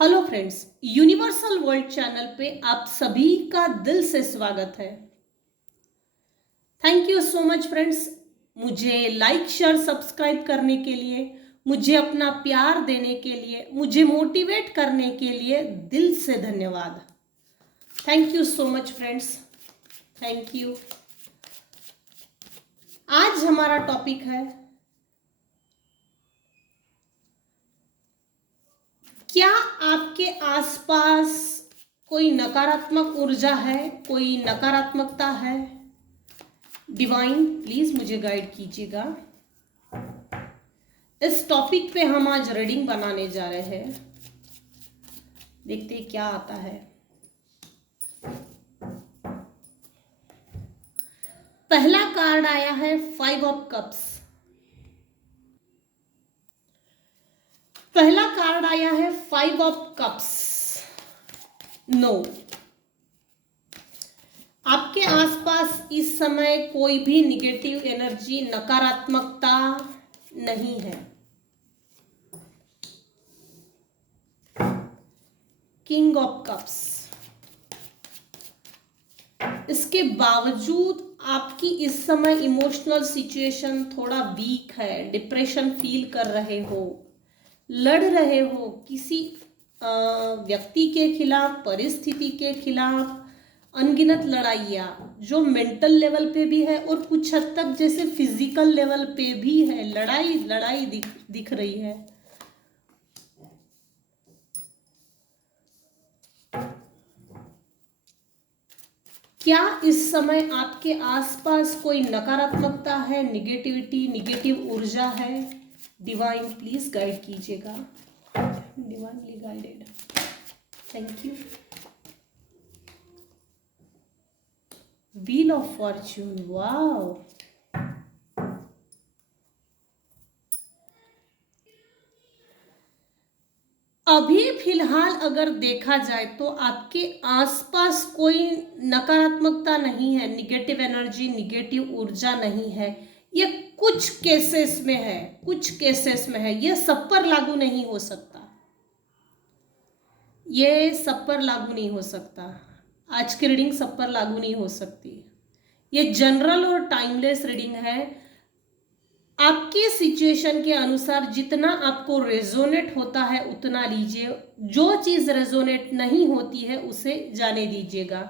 Hello friends, universal world channel पे आप सभी का दिल से स्वागत है। Thank you so much friends, मुझे लाइक शेयर सब्सक्राइब करने के लिए, मुझे अपना प्यार देने के लिए, मुझे मोटिवेट करने के लिए दिल से धन्यवाद। Thank you so much friends, thank you. आज हमारा टॉपिक है, क्या आपके आसपास कोई नकारात्मक ऊर्जा है, कोई नकारात्मकता है? डिवाइन प्लीज मुझे गाइड कीजिएगा। इस टॉपिक पे हम आज रीडिंग बनाने जा रहे हैं। देखते हैं क्या आता है। पहला कार्ड आया है 5 ऑफ कप्स। पहला कार्ड आया है 5 ऑफ कप्स। नो, आपके आसपास इस समय कोई भी निगेटिव एनर्जी, नकारात्मकता नहीं है। King of cups. इसके बावजूद आपकी इस समय इमोशनल सिचुएशन थोड़ा वीक है, डिप्रेशन फील कर रहे हो, लड़ रहे हो किसी व्यक्ति के खिलाफ, परिस्थिति के खिलाफ। अनगिनत लड़ाइयाँ जो मेंटल लेवल पे भी है और कुछ हद तक जैसे फिजिकल लेवल पे भी है, लड़ाई दिख रही है। क्या इस समय आपके आसपास कोई नकारात्मकता है, निगेटिविटी, निगेटिव ऊर्जा है? डिवाइन प्लीज गाइड कीजिएगा। Divinely guided, thank you. Wheel of Fortune, wow. अभी फिलहाल अगर देखा जाए तो आपके आसपास कोई नकारात्मकता नहीं है, निगेटिव एनर्जी, निगेटिव ऊर्जा नहीं है। ये कुछ केसेस में है, कुछ केसेस में है। ये सब पर लागू नहीं हो सकता, ये सब पर लागू नहीं हो सकता। आज की रीडिंग सब पर लागू नहीं हो सकती। ये जनरल और टाइमलेस रीडिंग है। आपके सिचुएशन के अनुसार जितना आपको रेजोनेट होता है उतना लीजिए, जो चीज रेजोनेट नहीं होती है उसे जाने दीजिएगा।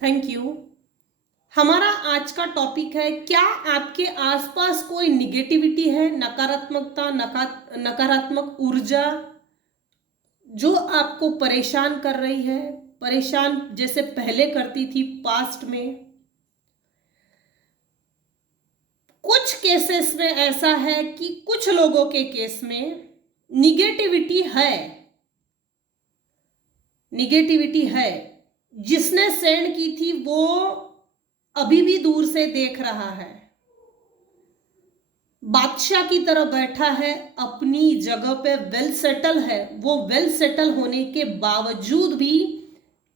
Thank you. हमारा आज का टॉपिक है, क्या आपके आसपास कोई निगेटिविटी है, नकारात्मकता, नकारात्मक ऊर्जा जो आपको परेशान कर रही है, परेशान जैसे पहले करती थी पास्ट में। कुछ केसेस में ऐसा है कि कुछ लोगों के केस में निगेटिविटी है, निगेटिविटी है। जिसने सेंड की थी वो अभी भी दूर से देख रहा है, बादशाह की तरह बैठा है, अपनी जगह पे वेल सेटल है। वो वेल सेटल होने के बावजूद भी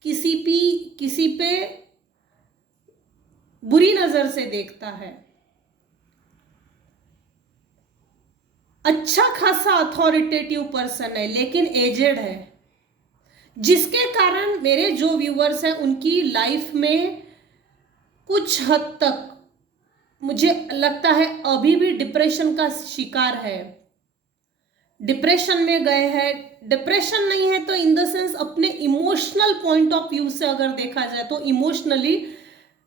किसी पे बुरी नजर से देखता है। अच्छा खासा अथॉरिटेटिव पर्सन है लेकिन एजेड है, जिसके कारण मेरे जो व्यूअर्स हैं उनकी लाइफ में कुछ हद तक मुझे लगता है अभी भी डिप्रेशन का शिकार है, डिप्रेशन में गए हैं। डिप्रेशन नहीं है तो इन द सेंस अपने इमोशनल पॉइंट ऑफ व्यू से अगर देखा जाए तो इमोशनली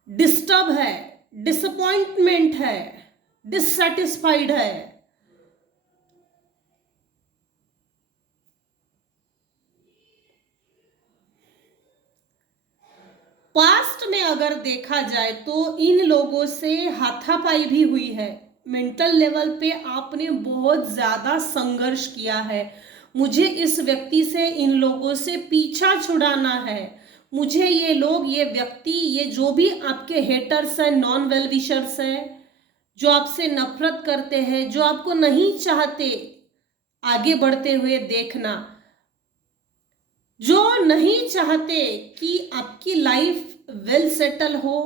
डिस्टर्ब है, डिसअपॉइंटमेंट है, डिससेटिस्फाइड है। पास्ट में अगर देखा जाए तो इन लोगों से हाथापाई भी हुई है। मेंटल लेवल पे आपने बहुत ज्यादा संघर्ष किया है। मुझे इस व्यक्ति से, इन लोगों से पीछा छुड़ाना है। मुझे ये लोग, ये व्यक्ति, ये जो भी आपके हेटर्स हैं, नॉन वेल विशर्स हैं, जो आपसे नफरत करते हैं, जो आपको नहीं चाहते आगे बढ़ते हुए देखना, जो नहीं चाहते कि आपकी लाइफ वेल सेटल हो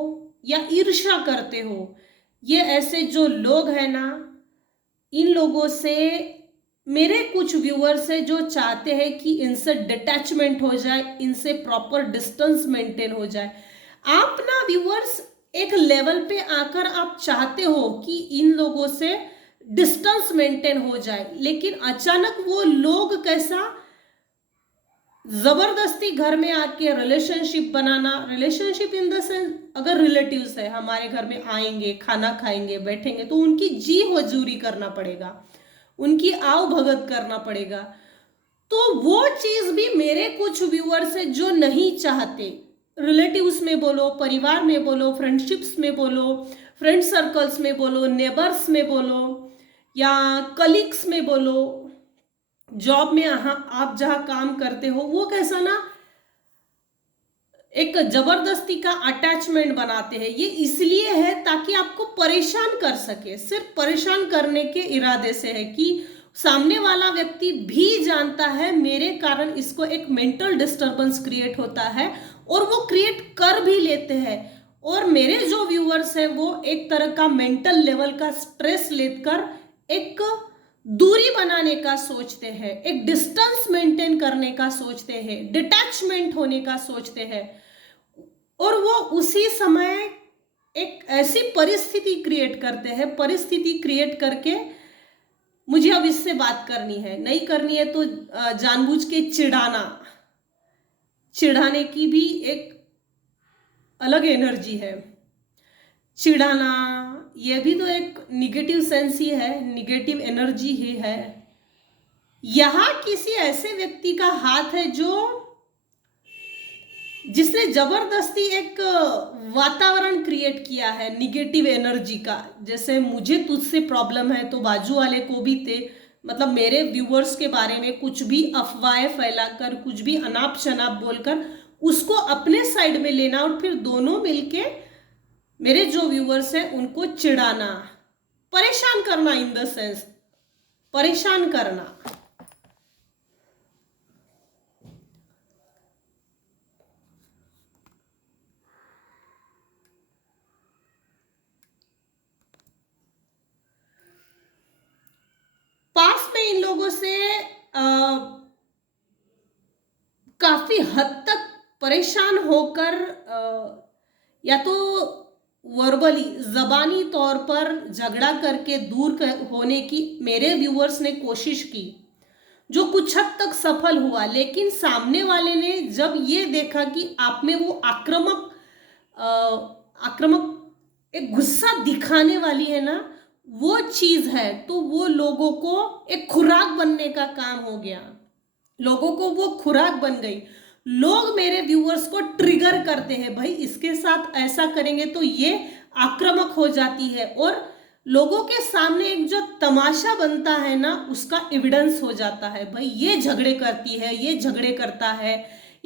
या ईर्ष्या करते हो, ये ऐसे जो लोग हैं ना, इन लोगों से मेरे कुछ व्यूअर्स है जो चाहते हैं कि इनसे डिटैचमेंट हो जाए, इनसे प्रॉपर डिस्टेंस मेंटेन हो जाए। आप ना व्यूअर्स एक लेवल पे आकर आप चाहते हो कि इन लोगों से डिस्टेंस मेंटेन हो जाए, लेकिन अचानक वो लोग कैसा जबरदस्ती घर में आके relationship banana, relationship in the sense अगर रिलेटिव्स है हमारे घर में आएंगे, खाना खाएंगे, बैठेंगे, तो उनकी जी हजूरी करना पड़ेगा, उनकी आव भगत करना पड़ेगा। तो वो चीज भी मेरे कुछ व्यूअर्स है जो नहीं चाहते। रिलेटिव्स में बोलो, परिवार में बोलो, फ्रेंडशिप्स में बोलो, फ्रेंड सर्कल्स में बोलो, नेबर्स में बोलो, या कलीग्स में बोलो, जॉब में आप जहां काम करते हो, वो कैसा ना एक जबरदस्ती का अटैचमेंट बनाते हैं। ये इसलिए है ताकि आपको परेशान कर सके, सिर्फ परेशान करने के इरादे से है कि सामने वाला व्यक्ति भी जानता है मेरे कारण इसको एक मेंटल डिस्टरबेंस क्रिएट होता है और वो क्रिएट कर भी लेते हैं। और मेरे जो व्यूअर्स हैं वो एक तरह का मेंटल लेवल का स्ट्रेस लेकर एक दूरी बनाने का सोचते हैं, एक डिस्टेंस मेंटेन करने का सोचते हैं, डिटैचमेंट होने का सोचते हैं, और वो उसी समय एक ऐसी परिस्थिति क्रिएट करते हैं, परिस्थिति क्रिएट करके मुझे अब इससे बात करनी है, नहीं करनी है तो जानबूझ के चिढ़ाने की भी एक अलग एनर्जी है। चिढ़ाना ये भी तो एक निगेटिव सेंस ही है, निगेटिव एनर्जी ही है। यहां किसी ऐसे व्यक्ति का हाथ है जिसने जबरदस्ती एक वातावरण क्रिएट किया है निगेटिव एनर्जी का। जैसे मुझे तुझसे प्रॉब्लम है तो बाजू वाले को भी मतलब मेरे व्यूअर्स के बारे में कुछ भी अफवाहें फैलाकर, कुछ भी अनाप शनाप बोलकर उसको अपने साइड में लेना और फिर दोनों मिलके मेरे जो व्यूअर्स हैं उनको चिढ़ाना, परेशान करना, इन द सेंस परेशान करना। पास में इन लोगों से काफी हद तक परेशान होकर या तो वर्बली जबानी तौर पर झगड़ा करके दूर होने की मेरे व्यूअर्स ने कोशिश की, जो कुछ हद तक सफल हुआ। लेकिन सामने वाले ने जब ये देखा कि आप में वो आक्रामक एक गुस्सा दिखाने वाली है ना वो चीज है, तो वो लोगों को एक खुराक बनने का काम हो गया, लोगों को वो खुराक बन गई। लोग मेरे व्यूअर्स को ट्रिगर करते हैं, भाई इसके साथ ऐसा करेंगे तो ये आक्रामक हो जाती है, और लोगों के सामने एक जो तमाशा बनता है ना उसका एविडेंस हो जाता है, भाई ये झगड़े करती है, ये झगड़े करता है,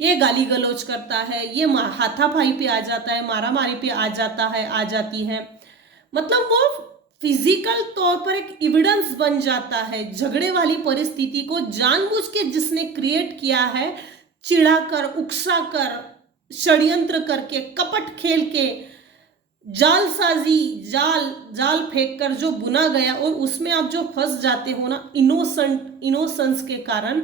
ये गाली गलौज करता है, ये हाथापाई पे आ जाता है, मारामारी पे आ जाता है, आ जाती है। मतलब वो फिजिकल तौर पर एक एविडेंस बन जाता है। झगड़े वाली परिस्थिति को जानबूझ के जिसने क्रिएट किया है, चिढ़ाकर, उकसाकर, षड्यंत्र करके, कपट खेल के, जालसाजी, जाल फेंक कर जो बुना गया और उसमें आप जो फंस जाते हो ना इनोसेंस के कारण,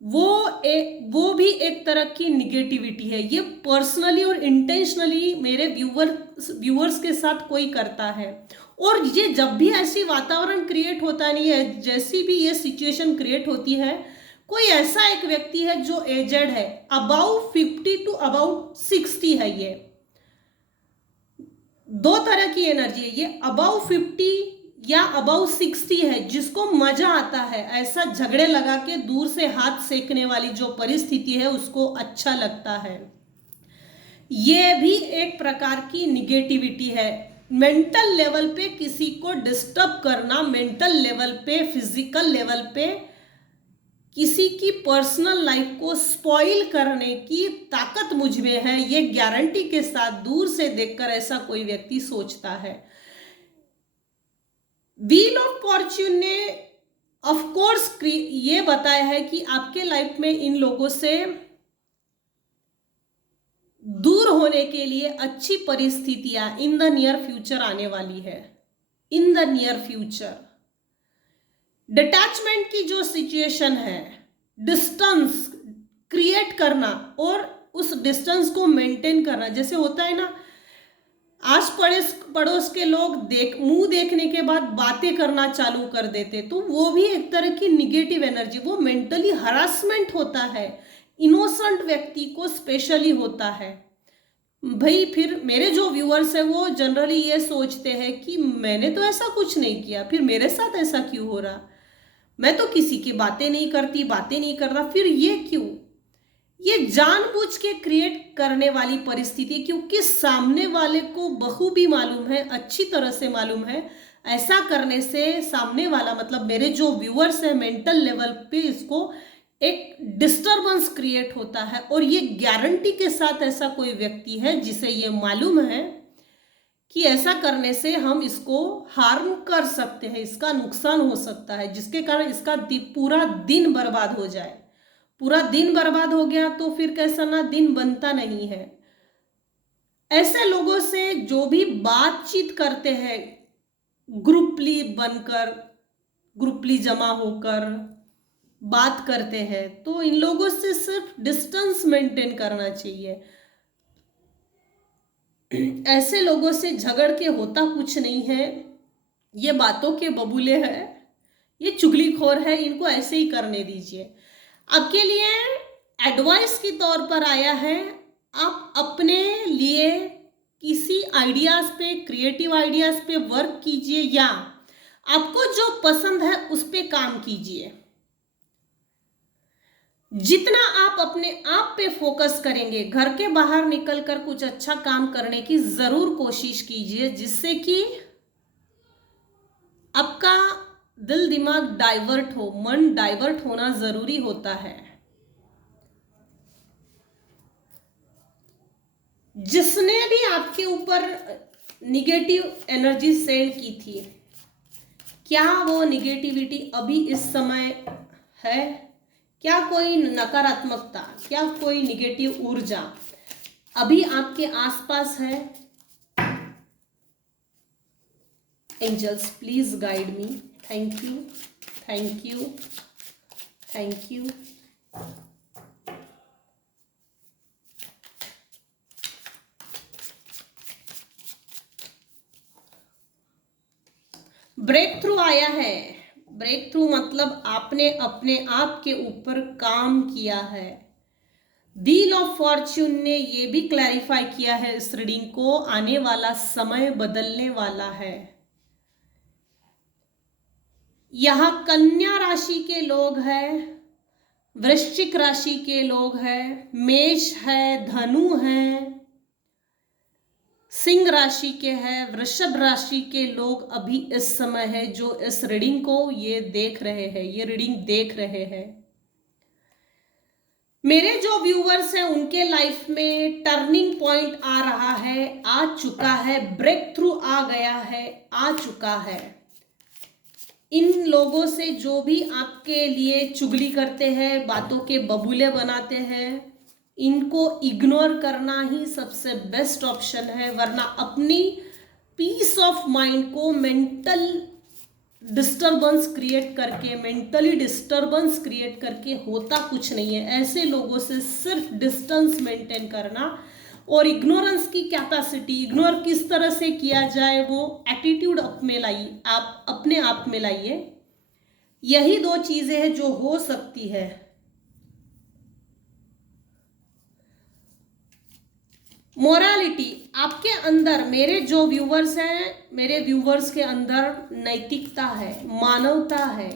वो भी एक तरह की निगेटिविटी है। ये पर्सनली और इंटेंशनली मेरे व्यूअर्स के साथ कोई करता है, और ये जब भी ऐसी वातावरण क्रिएट होता नहीं है, जैसी भी ये सिचुएशन क्रिएट होती है, कोई ऐसा एक व्यक्ति है जो एजेड है, अबाउट 50 टू अबाउट 60 है, ये दो तरह की एनर्जी है। ये अबाउट 50 या अबाउट 60 है, जिसको मजा आता है ऐसा झगड़े लगा के दूर से हाथ सेकने वाली जो परिस्थिति है उसको अच्छा लगता है। ये भी एक प्रकार की निगेटिविटी है। मेंटल लेवल पे किसी को डिस्टर्ब करना, मेंटल लेवल पे, फिजिकल लेवल पे किसी की पर्सनल लाइफ को स्पॉइल करने की ताकत मुझ में है, ये गारंटी के साथ दूर से देखकर ऐसा कोई व्यक्ति सोचता है। व्हील ऑफ फॉर्च्यून ने ऑफ कोर्स ये बताया है कि आपके लाइफ में इन लोगों से दूर होने के लिए अच्छी परिस्थितियां इन द नियर फ्यूचर आने वाली है। In the near future detachment की जो सिचुएशन है, डिस्टेंस क्रिएट करना और उस डिस्टेंस को मेंटेन करना, जैसे होता है ना, आस पड़ोस के लोग मुंह देखने के बाद बातें करना चालू कर देते, तो वो भी एक तरह की निगेटिव एनर्जी, वो मेंटली हरासमेंट होता है, इनोसेंट व्यक्ति को स्पेशली होता है। भाई फिर मेरे जो व्यूअर्स है वो जनरली ये सोचते हैं कि मैंने तो ऐसा कुछ नहीं किया, फिर मेरे साथ ऐसा क्यों हो रहा, मैं तो किसी की बातें नहीं करती, बातें नहीं करता, फिर ये क्यों? ये जानबूझ के क्रिएट करने वाली परिस्थिति, क्योंकि सामने वाले को बखूबी मालूम है, अच्छी तरह से मालूम है, ऐसा करने से सामने वाला, मतलब मेरे जो व्यूअर्स है, मेंटल लेवल पे इसको एक डिस्टरबेंस क्रिएट होता है। और ये गारंटी के साथ ऐसा कोई व्यक्ति है जिसे ये मालूम है कि ऐसा करने से हम इसको हार्म कर सकते हैं, इसका नुकसान हो सकता है, जिसके कारण इसका पूरा दिन बर्बाद हो जाए। पूरा दिन बर्बाद हो गया तो फिर कैसा ना, दिन बनता नहीं है। ऐसे लोगों से जो भी बातचीत करते हैं, ग्रुपली बनकर, ग्रुपली जमा होकर बात करते हैं, तो इन लोगों से सिर्फ डिस्टेंस मेंटेन करना चाहिए। ऐसे लोगों से झगड़ के होता कुछ नहीं है, ये बातों के बबूले हैं, ये चुगलीखोर है, इनको ऐसे ही करने दीजिए। आपके लिए एडवाइस के तौर पर आया है, आप अपने लिए किसी आइडियाज पे, क्रिएटिव आइडियाज पे वर्क कीजिए, या आपको जो पसंद है उस पे काम कीजिए। जितना आप अपने आप पे फोकस करेंगे, घर के बाहर निकलकर कुछ अच्छा काम करने की जरूर कोशिश कीजिए, जिससे कि आपका दिल दिमाग डाइवर्ट हो, मन डाइवर्ट होना जरूरी होता है। जिसने भी आपके ऊपर निगेटिव एनर्जी सेंड की थी, क्या वो निगेटिविटी अभी इस समय है? क्या कोई नकारात्मकता, क्या कोई निगेटिव ऊर्जा अभी आपके आसपास है? Angels please guide me. Thank you, thank you, thank you. Breakthrough आया है। ब्रेक थ्रू मतलब आपने अपने आप के ऊपर काम किया है। व्हील ऑफ फॉर्च्यून ने ये भी क्लैरिफाई किया है इस रीडिंग को, आने वाला समय बदलने वाला है। यहां कन्या राशि के लोग हैं, वृश्चिक राशि के लोग हैं, मेष है, धनु है, सिंह राशि के हैं, वृषभ राशि के लोग अभी इस समय है जो इस रीडिंग को ये देख रहे हैं, ये रीडिंग देख रहे हैं। मेरे जो व्यूवर्स हैं उनके लाइफ में टर्निंग पॉइंट आ रहा है, आ चुका है, ब्रेक थ्रू आ गया है, आ चुका है। इन लोगों से जो भी आपके लिए चुगली करते हैं, बातों के बबूले बनाते हैं, इनको इग्नोर करना ही सबसे बेस्ट ऑप्शन है, वरना अपनी पीस ऑफ माइंड को मेंटल डिस्टरबेंस क्रिएट करके, मेंटली डिस्टरबेंस क्रिएट करके होता कुछ नहीं है। ऐसे लोगों से सिर्फ डिस्टेंस मेंटेन करना और इग्नोरेंस की कैपेसिटी, इग्नोर किस तरह से किया जाए वो एटीट्यूड में लाइए, आप अपने आप में लाइए। यही दो चीजें हैं जो हो सकती है। मोरालिटी आपके अंदर, मेरे जो व्यूवर्स हैं, मेरे व्यूवर्स के अंदर नैतिकता है, मानवता है,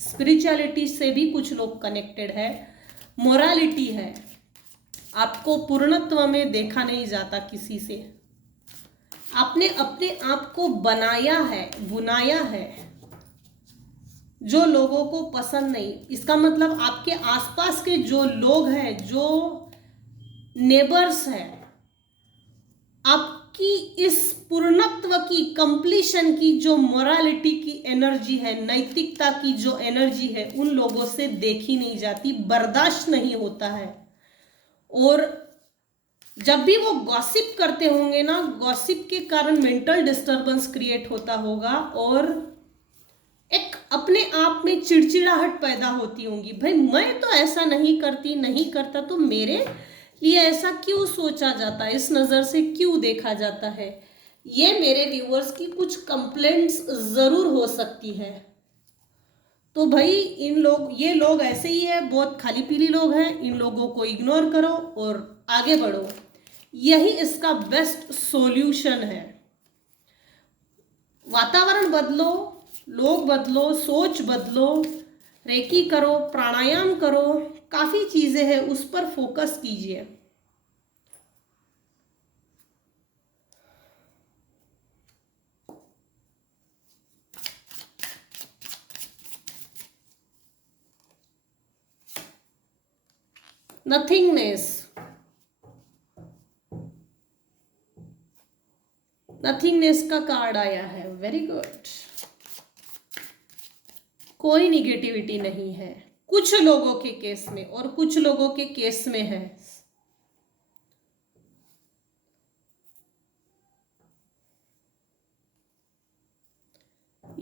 स्पिरिचुअलिटी से भी कुछ लोग कनेक्टेड है, मोरालिटी है। आपको पूर्णत्व में देखा नहीं जाता किसी से, आपने अपने आप को बनाया है, बुनाया है, जो लोगों को पसंद नहीं। इसका मतलब आपके आसपास के जो लोग हैं, जो नेबर्स हैं, आपकी इस पूर्णत्व की, कंप्लीशन की जो मोरालिटी की एनर्जी है, नैतिकता की जो एनर्जी है, उन लोगों से देखी नहीं जाती, बर्दाश्त नहीं होता है। और जब भी वो गॉसिप करते होंगे ना, गॉसिप के कारण मेंटल डिस्टरबेंस क्रिएट होता होगा और एक अपने आप में चिड़चिड़ाहट पैदा होती होंगी, भाई मैं तो ऐसा नहीं करती, नहीं करता, तो मेरे लिए ऐसा क्यों सोचा जाता है, इस नज़र से क्यों देखा जाता है। ये मेरे व्यूअर्स की कुछ कंप्लेंट्स ज़रूर हो सकती है। तो भाई ये लोग ऐसे ही है, बहुत खाली पीली लोग हैं, इन लोगों को इग्नोर करो और आगे बढ़ो। यही इसका बेस्ट सॉल्यूशन है। वातावरण बदलो, लोग बदलो, सोच बदलो, रेकी करो, प्राणायाम करो, काफ़ी चीज़ें हैं, उस पर फोकस कीजिए। नथिंगनेस, नथिंगनेस का कार्ड आया है, वेरी गुड। कोई निगेटिविटी नहीं है कुछ लोगों के केस में, और कुछ लोगों के केस में है।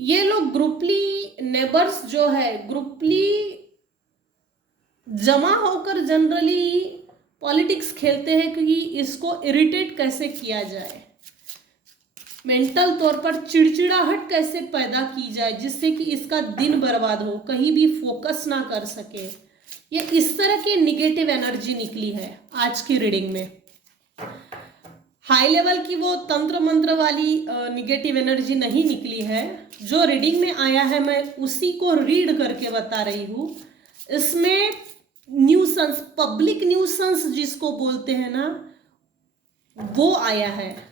ये लोग ग्रुपली नेबर्स जो है, ग्रुपली जमा होकर जनरली पॉलिटिक्स खेलते हैं, क्योंकि इसको इरिटेट कैसे किया जाए, मेंटल तौर पर चिड़चिड़ाहट कैसे पैदा की जाए जिससे कि इसका दिन बर्बाद हो, कहीं भी फोकस ना कर सके। ये इस तरह की निगेटिव एनर्जी निकली है आज की रीडिंग में। हाई लेवल की वो तंत्र मंत्र वाली निगेटिव एनर्जी नहीं निकली है। जो रीडिंग में आया है मैं उसी को रीड करके बता रही हूँ। इसमें न्यूसेंस, पब्लिक न्यूसेंस जिसको बोलते हैं ना, वो आया है।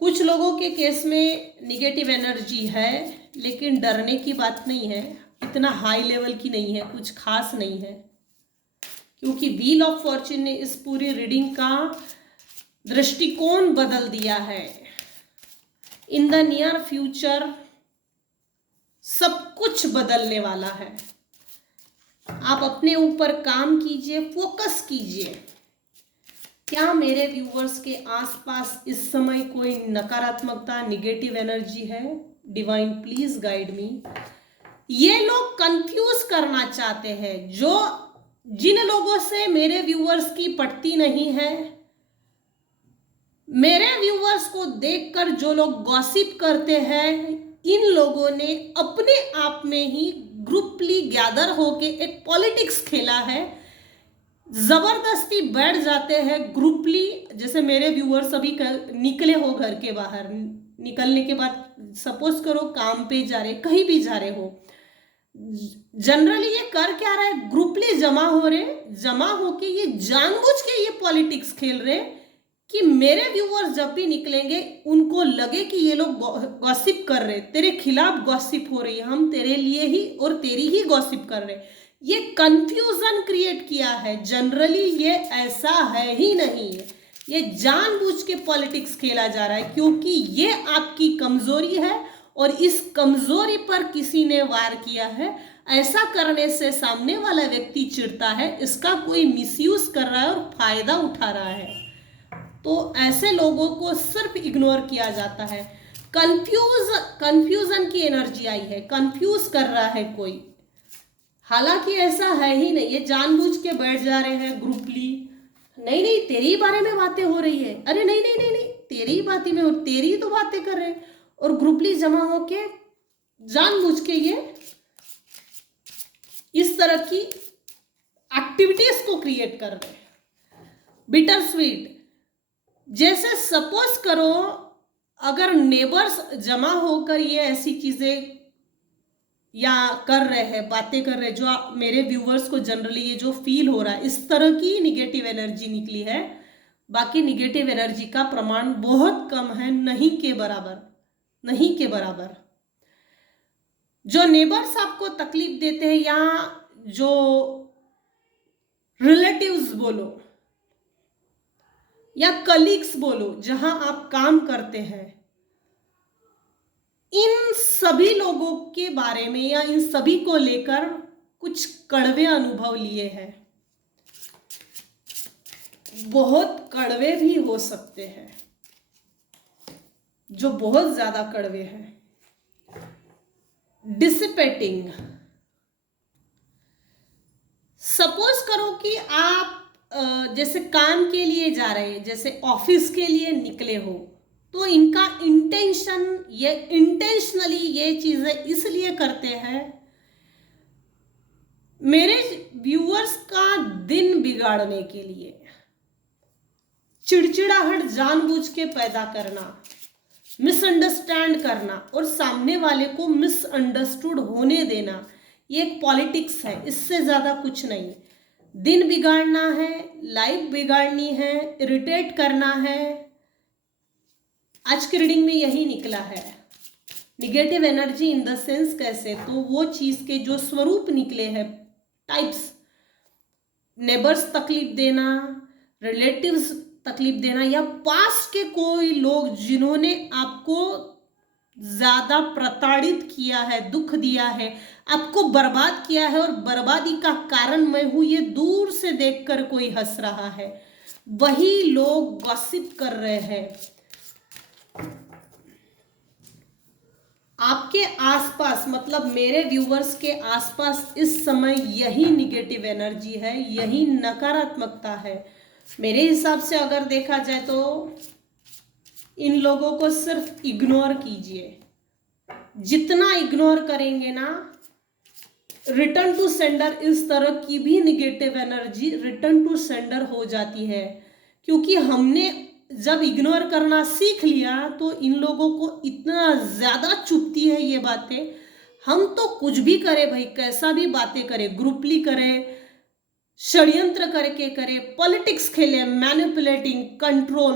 कुछ लोगों के केस में निगेटिव एनर्जी है, लेकिन डरने की बात नहीं है, इतना हाई लेवल की नहीं है, कुछ खास नहीं है, क्योंकि व्हील ऑफ फॉर्च्यून ने इस पूरी रीडिंग का दृष्टिकोण बदल दिया है। इन द नियर फ्यूचर सब कुछ बदलने वाला है। आप अपने ऊपर काम कीजिए, फोकस कीजिए। क्या मेरे व्यूवर्स के आसपास इस समय कोई नकारात्मकता, निगेटिव एनर्जी है? डिवाइन प्लीज गाइड मी। ये लोग कंफ्यूज करना चाहते हैं, जिन लोगों से मेरे व्यूवर्स की पटती नहीं है, मेरे व्यूवर्स को देखकर जो लोग गॉसिप करते हैं, इन लोगों ने अपने आप में ही ग्रुपली गैदर होके एक पॉलिटिक्स खेला है। जबरदस्ती बैठ जाते हैं ग्रुपली। जैसे मेरे व्यूअर्स अभी निकले हो घर के बाहर, निकलने के बाद सपोज करो काम पे जा रहे, कहीं भी जा रहे हो, जनरली ये कर क्या रहा है, ग्रुपली जमा हो रहे, जमा होके ये जानबूझ के ये पॉलिटिक्स खेल रहे कि मेरे व्यूअर्स जब भी निकलेंगे उनको लगे कि ये लोग गॉसिप कर रहे, तेरे खिलाफ गॉसिप हो रही है, हम तेरे लिए ही और तेरी ही गॉसिप कर रहे। ये कंफ्यूजन क्रिएट किया है। जनरली ये ऐसा है ही नहीं है, ये जानबूझ के पॉलिटिक्स खेला जा रहा है, क्योंकि ये आपकी कमजोरी है और इस कमजोरी पर किसी ने वार किया है। ऐसा करने से सामने वाला व्यक्ति चिढ़ता है, इसका कोई मिसयूज कर रहा है और फायदा उठा रहा है। तो ऐसे लोगों को सिर्फ इग्नोर किया जाता है। कंफ्यूजन की एनर्जी आई है, कंफ्यूज कर रहा है कोई, हालांकि ऐसा है ही नहीं। ये जानबूझ के बैठ जा रहे हैं ग्रुपली, नहीं नहीं तेरी ही बारे में बातें हो रही है, अरे नहीं नहीं नहीं नहीं तेरी ही बातें में, तेरी ही तो बातें कर रहे हैं, और ग्रुपली जमा होके जानबूझ के ये इस तरह की एक्टिविटीज को क्रिएट कर रहे हैं। बिटर स्वीट, जैसे सपोज करो अगर नेबर्स जमा होकर ये ऐसी चीजें या कर रहे हैं, बातें कर रहे हैं, जो मेरे व्यूवर्स को जनरली ये जो फील हो रहा है, इस तरह की निगेटिव एनर्जी निकली है। बाकी निगेटिव एनर्जी का प्रमाण बहुत कम है, नहीं के बराबर, नहीं के बराबर। जो नेबर्स आपको तकलीफ देते हैं या जो रिलेटिव्स बोलो या कलीग्स बोलो, जहां आप काम करते हैं, इन सभी लोगों के बारे में या इन सभी को लेकर कुछ कड़वे अनुभव लिए हैं, बहुत कड़वे भी हो सकते हैं, जो बहुत ज्यादा कड़वे हैं। डिसिपेटिंग। सपोज करो कि आप जैसे काम के लिए जा रहे हैं, जैसे ऑफिस के लिए निकले हो, तो इनका इंटेंशनली ये चीजें इसलिए करते हैं मेरे व्यूअर्स का दिन बिगाड़ने के लिए। चिड़चिड़ाहट जानबूझ के पैदा करना, मिसअंडरस्टैंड करना और सामने वाले को मिसअंडरस्टूड होने देना, ये एक पॉलिटिक्स है, इससे ज्यादा कुछ नहीं। दिन बिगाड़ना है, लाइफ बिगाड़नी है, इरिटेट करना है। आज की रीडिंग में यही निकला है। Negative energy in the sense कैसे, तो वो चीज के जो स्वरूप निकले हैं, टाइप्स, नेबर्स तकलीफ देना, रिलेटिव्स तकलीफ देना, या पास्ट के कोई लोग जिन्होंने आपको ज्यादा प्रताड़ित किया है, दुख दिया है, आपको बर्बाद किया है और बर्बादी का कारण मैं हूं, ये दूर से देखकर कोई हंस रहा है, वही लोग गॉसिप कर रहे हैं। आपके आसपास, मतलब मेरे व्यूवर्स के आसपास इस समय यही निगेटिव एनर्जी है, यही नकारात्मकता है। मेरे हिसाब से अगर देखा जाए तो इन लोगों को सिर्फ इग्नोर कीजिए। जितना इग्नोर करेंगे ना, रिटर्न टू सेंडर, इस तरह की भी negative energy return to sender हो जाती है। क्योंकि हमने जब इग्नोर करना सीख लिया तो इन लोगों को इतना ज्यादा चुभती है ये बातें। हम तो कुछ भी करें भाई, कैसा भी बातें करें, ग्रुपली करें, षड्यंत्र करके करे, पॉलिटिक्स खेले, मैनिपुलेटिंग, कंट्रोल,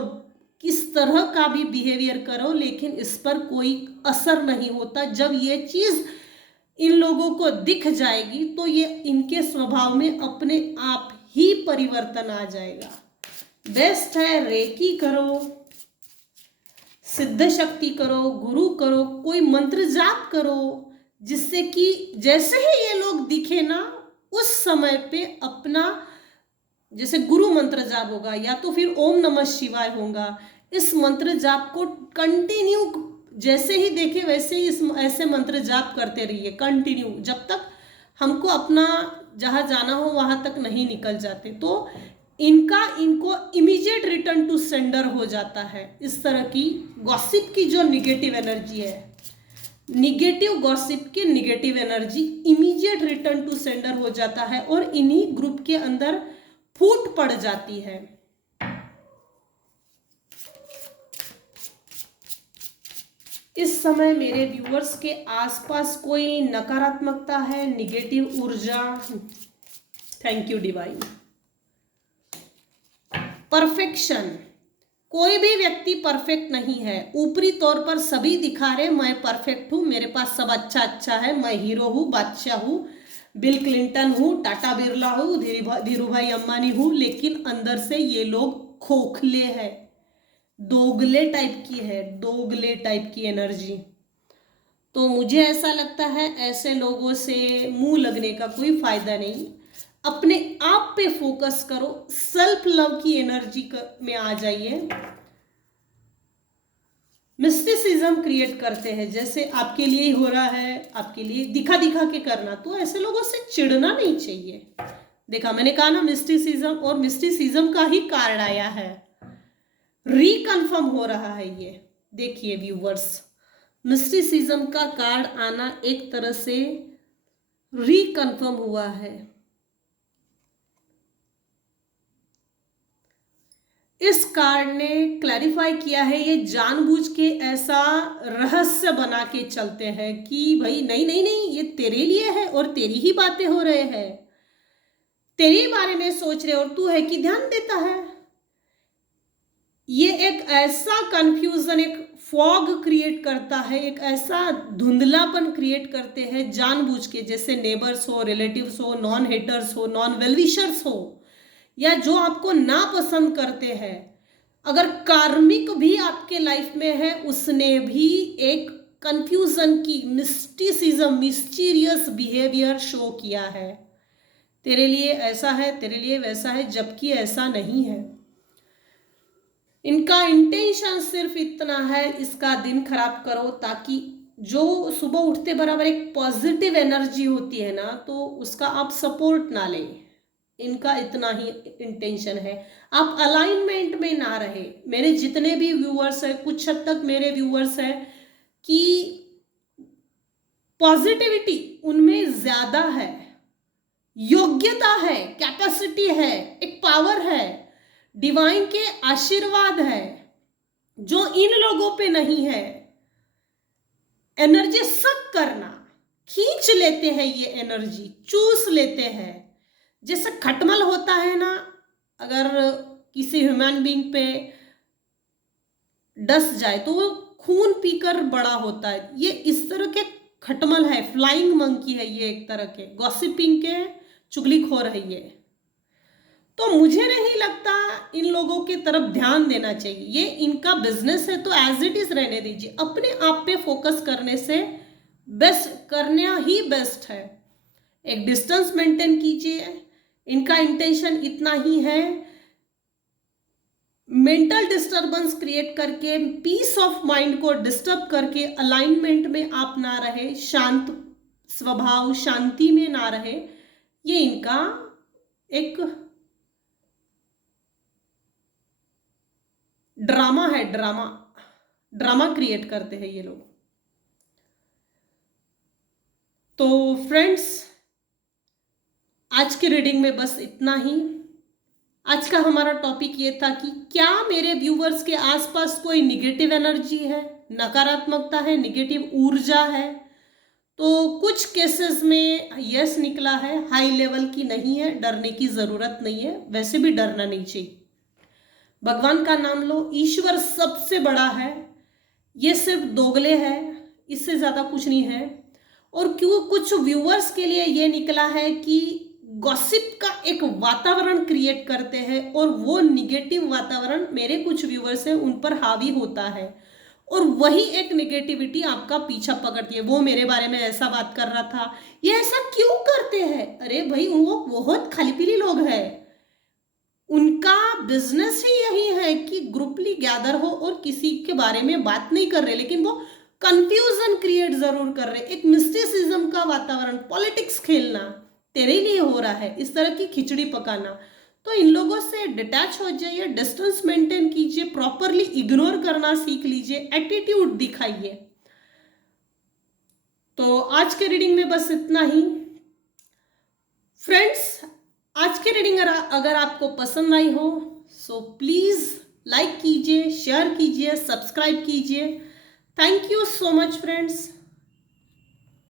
किस तरह का भी बिहेवियर करो, लेकिन इस पर कोई असर नहीं होता। जब ये चीज इन लोगों को दिख जाएगी तो ये इनके स्वभाव में अपने आप ही परिवर्तन आ जाएगा। बेस्ट है रेकी करो, सिद्ध शक्ति करो, गुरु करो, कोई मंत्र जाप करो, जिससे कि जैसे ही ये लोग दिखे ना, उस समय पे अपना, जैसे गुरु मंत्र जाप होगा या तो फिर ओम नमः शिवाय होगा, इस मंत्र जाप को कंटिन्यू, जैसे ही देखे वैसे ही ऐसे मंत्र जाप करते रहिए कंटिन्यू, जब तक हमको अपना जहां जाना हो वहां तक नहीं निकल जाते, तो इनको इमीडिएट रिटर्न टू सेंडर हो जाता है। इस तरह की गॉसिप की जो निगेटिव एनर्जी है, निगेटिव गॉसिप की negative energy immediate return to sender हो जाता है और इन्हीं ग्रुप के अंदर फूट पड़ जाती है। इस समय मेरे व्यूअर्स के आसपास कोई नकारात्मकता है, निगेटिव ऊर्जा, थैंक यू डिवाइन। परफेक्शन, कोई भी व्यक्ति परफेक्ट नहीं है। ऊपरी तौर पर सभी दिखा रहे मैं परफेक्ट हूं, मेरे पास सब अच्छा अच्छा है, मैं हीरो हूं, बादशाह हूं, बिल क्लिंटन हूं, टाटा बिरला हूं, धीरू भाई अंबानी हूं, लेकिन अंदर से ये लोग खोखले हैं, दोगले टाइप की है, दोगले टाइप की एनर्जी। तो मुझे ऐसा लगता है ऐसे लोगों से मुंह लगने का कोई फायदा नहीं। अपने आप पे फोकस करो, सेल्फ लव की एनर्जी में आ जाइए। मिस्टिसिज्म क्रिएट करते हैं, जैसे आपके लिए ही हो रहा है, आपके लिए दिखा दिखा के करना, तो ऐसे लोगों से चिढ़ना नहीं चाहिए। देखा, मैंने कहा ना मिस्टिसिज्म, और मिस्टिसिज्म का ही कार्ड आया है, रिकन्फर्म हो रहा है ये। देखिए व्यूवर्स, मिस्टिसिज्म का कार्ड आना एक तरह से रिकन्फर्म हुआ है। इस कार्ड ने क्लैरिफाई किया है, ये जानबूझ के ऐसा रहस्य बना के चलते हैं कि भाई नहीं नहीं नहीं, ये तेरे लिए है और तेरी ही बातें हो रहे हैं, तेरे बारे में सोच रहे और तू है कि ध्यान देता है। ये एक ऐसा कंफ्यूजन, एक फॉग क्रिएट करता है, एक ऐसा धुंधलापन क्रिएट करते हैं जानबूझ के, जैसे नेबर्स हो, रिलेटिव्स हो, नॉन हेटर्स हो, नॉन वेलविशर्स हो, या जो आपको ना पसंद करते हैं। अगर कार्मिक भी आपके लाइफ में है, उसने भी एक कंफ्यूजन की, मिस्टिसिज्म, मिस्टीरियस बिहेवियर शो किया है। तेरे लिए ऐसा है, तेरे लिए वैसा है, जबकि ऐसा नहीं है। इनका इंटेंशन सिर्फ इतना है, इसका दिन खराब करो ताकि जो सुबह उठते बराबर एक पॉजिटिव एनर्जी होती है ना, तो उसका आप सपोर्ट ना लें। इनका इतना ही इंटेंशन है, आप अलाइनमेंट में ना रहे। मेरे जितने भी व्यूअर्स हैं, कुछ हद तक मेरे व्यूअर्स हैं कि पॉजिटिविटी उनमें ज्यादा है, योग्यता है, कैपेसिटी है, एक पावर है, डिवाइन के आशीर्वाद है जो इन लोगों पे नहीं है। एनर्जी सक करना, खींच लेते हैं, ये एनर्जी चूस लेते हैं। जैसे खटमल होता है ना, अगर किसी ह्यूमन बीइंग पे डस जाए तो वो खून पीकर बड़ा होता है, ये इस तरह के खटमल है, फ्लाइंग मंकी है ये, एक तरह के गॉसिपिंग के चुगलीखोर है ये। तो मुझे नहीं लगता इन लोगों की तरफ ध्यान देना चाहिए, ये इनका बिजनेस है तो एज इट इज रहने दीजिए। अपने आप पे फोकस करने से बेस्ट करना ही बेस्ट है। एक डिस्टेंस मेंटेन कीजिए, इनका इंटेंशन इतना ही है, मेंटल डिस्टरबेंस क्रिएट करके, पीस ऑफ माइंड को डिस्टर्ब करके अलाइनमेंट में आप ना रहे, शांत स्वभाव शांति में ना रहे, ये इनका एक ड्रामा है, ड्रामा क्रिएट करते हैं ये लोग। तो फ्रेंड्स, आज की रीडिंग में बस इतना ही। आज का हमारा टॉपिक ये था कि क्या मेरे व्यूवर्स के आसपास कोई निगेटिव एनर्जी है, नकारात्मकता है, निगेटिव ऊर्जा है। तो कुछ केसेस में यस निकला है, हाई लेवल की नहीं है, डरने की जरूरत नहीं है, वैसे भी डरना नहीं चाहिए। भगवान का नाम लो, ईश्वर सबसे बड़ा है, ये सिर्फ दोगले है, इससे ज्यादा कुछ नहीं है। और क्यों कुछ व्यूअर्स के लिए ये निकला है कि गॉसिप का एक वातावरण क्रिएट करते हैं और वो निगेटिव वातावरण मेरे कुछ व्यूअर्स हैं उन पर हावी होता है, और वही एक निगेटिविटी आपका पीछा पकड़ती है। वो मेरे बारे में ऐसा बात कर रहा था, ये ऐसा क्यों करते हैं? अरे भाई, वो बहुत खाली पीली लोग हैं, उनका बिजनेस ही यही है कि ग्रुपली गैदर हो और किसी के बारे में बात नहीं कर रहे, लेकिन वो कंफ्यूजन क्रिएट जरूर कर रहे, एक मिस्टिसिज्म का वातावरण, पॉलिटिक्स खेलना तेरे लिए हो रहा है, इस तरह की खिचड़ी पकाना। तो इन लोगों से डिटैच हो जाइए, डिस्टेंस मेंटेन कीजिए, प्रॉपरली इग्नोर करना सीख लीजिए, एटीट्यूड दिखाइए। तो आज के रीडिंग में बस इतना ही फ्रेंड्स। आज की रीडिंग अगर आपको पसंद आई हो सो प्लीज लाइक कीजिए, शेयर कीजिए, सब्सक्राइब कीजिए। Thank you so much friends.